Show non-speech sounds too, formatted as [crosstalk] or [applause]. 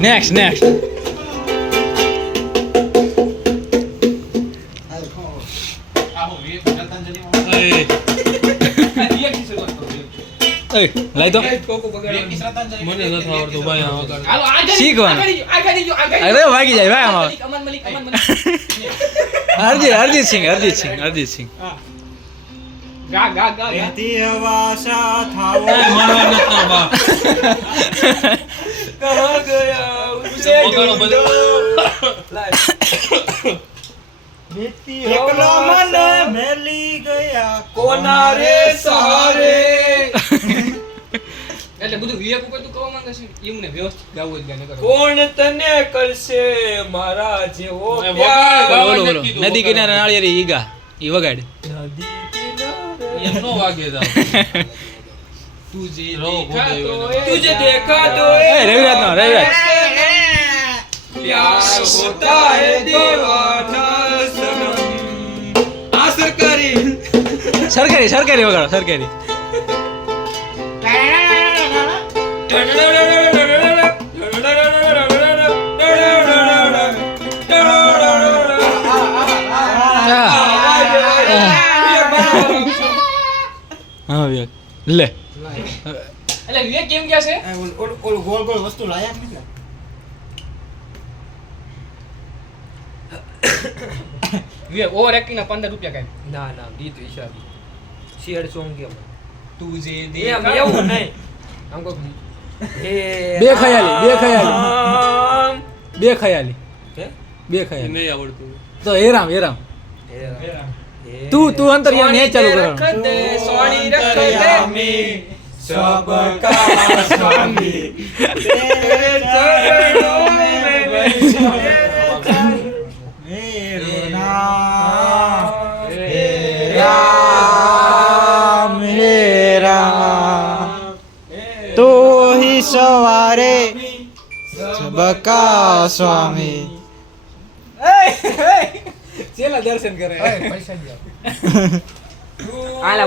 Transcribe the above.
Next next. એ લઈ તો મને નથી આવડતું ભાઈ શીખવાનું. અરે ભાગી જાય ભાઈ આમાં અમન મલિક, અમન મલિક. [laughs] અરજીત અરજીત સિંહ હરજીત સિંહ હરજીત સિંહ ગા, ગા, ગા. રહેતી થાવો. એકલો મને મેલી ગયા. કોના રે સહારે? એટલે બધું વિવેક ઉપર તું કહેવા માંગે છે? એવું ને વ્યવસ્થિત ગાવું જ ગાને કોણ તને કરશે મારા જેવો નદી કિનારે નાળિયેરી ઈગા ગા. ઈ વગાડ. એમ એમનો વાગે તુજે તુજે દેખા તો [laughs] એ રવિરાજ નો રવિરાજ. પ્યાર હોતા હે દેવાના સનમ. આ સરકારી સરકારી સરકારી વગાડો સરકારી હા વિવેક લે. એટલે વિવેક કેમ કે છે? ઓલું ઓલું ગોળ ગોળ વસ્તુ લાયા વિવેક ઓવર એક્ટિંગ ના 15 રૂપિયા કાઢ ના ના ગીત હિસાબી શેડ સોંગ કેમ એવું નહીં. આમ કહું બે ખયાલી બે ખયાલી. બે ખયાલી. બે ખયાલી. નહીં આવડતું. તો હેરામ. હેરામ. તું તું અંતરિયામી એ ચાલુ કરવાનું રખ દે સોની રખ દે અંતર્યામી सबका स्वामी तेरे चरणों में मेरू नाम हे राम हे राम तो ही सवारे सबका स्वामी ચેલા દર્શન કરે. પૈસા [laughs] આલા